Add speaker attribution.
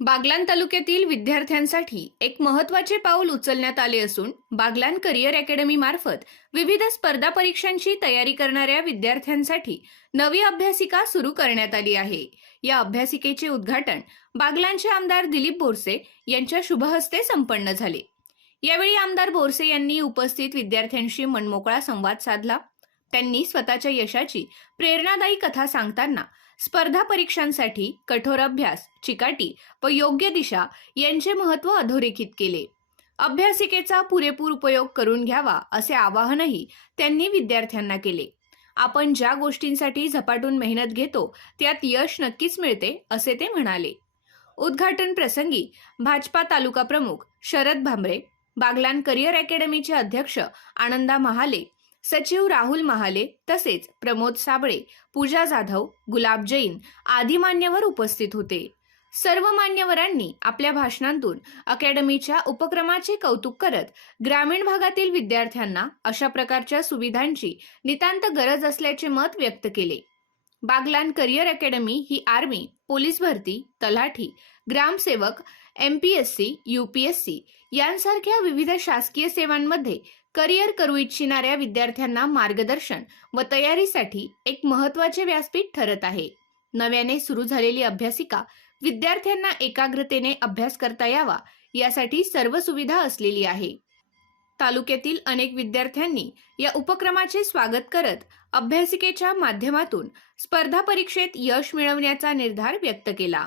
Speaker 1: बागलान तालुक्यातील विद्यार्थ्यांसाठी एक महत्त्वाचे पाऊल उचलण्यात आले असून बागलान करिअर अकॅडमी मार्फत विविध स्पर्धा परीक्षांची तयारी करणाऱ्या विद्यार्थ्यांसाठी नवी अभ्यासिका सुरू करण्यात आली आहे. या अभ्यासिकेचे उद्घाटन बागलांचे आमदार दिलीप बोरसे यांच्या शुभहस्ते संपन्न झाले. यावेळी आमदार बोरसे यांनी उपस्थित विद्यार्थ्यांशी मनमोकळा संवाद साधला. त्यांनी स्वतःच्या यशाची प्रेरणादायी कथा सांगताना स्पर्धा परीक्षांसाठी कठोर अभ्यास चिकाटी व योग्य दिशा यांचे महत्त्व अधोरेखित केले. अभ्यासिकेचा पुरेपूर उपयोग करून घ्यावा असे आवाहनही त्यांनी विद्यार्थ्यांना केले. आपण ज्या गोष्टींसाठी झपाटून मेहनत घेतो त्यात यश नक्कीच मिळते असे ते म्हणाले. उद्घाटन प्रसंगी भाजपा तालुका प्रमुख शरद भांबरे बागलान करिअर अकॅडमीचे अध्यक्ष आनंदा महाले सचिव राहुल महाले तसेच प्रमोद साबळे पूजा जाधव गुलाब जैन आदी मान्यवर उपस्थित होते. सर्व मान्यवरांनी आपल्या भाषणांतून अकॅडमीच्या उपक्रमाचे कौतुक करत ग्रामीण भागातील विद्यार्थ्यांना अशा प्रकारच्या सुविधांची नितांत गरज असल्याचे मत व्यक्त केले. बागलान करिअर अकॅडमी ही आर्मी पोलीस भरती तलाठी ग्रामसेवक एमपीएससी यूपीएससी यांसारख्या विविध शासकीय सेवांमध्ये करिअर करू इच्छिणाऱ्या विद्यार्थ्यांना मार्गदर्शन व तयारीसाठी एक महत्त्वाचे व्यासपीठ ठरत आहे. नव्याने सुरू झालेली अभ्यासिका विद्यार्थ्यांना एकाग्रतेने अभ्यास करता यावा यासाठी सर्व सुविधा असलेली आहे. तालुक्यातील अनेक विद्यार्थ्यांनी या उपक्रमाचे स्वागत करत अभ्यासिकेच्या माध्यमातून स्पर्धा परीक्षेत यश मिळवण्याचा निर्धार व्यक्त केला.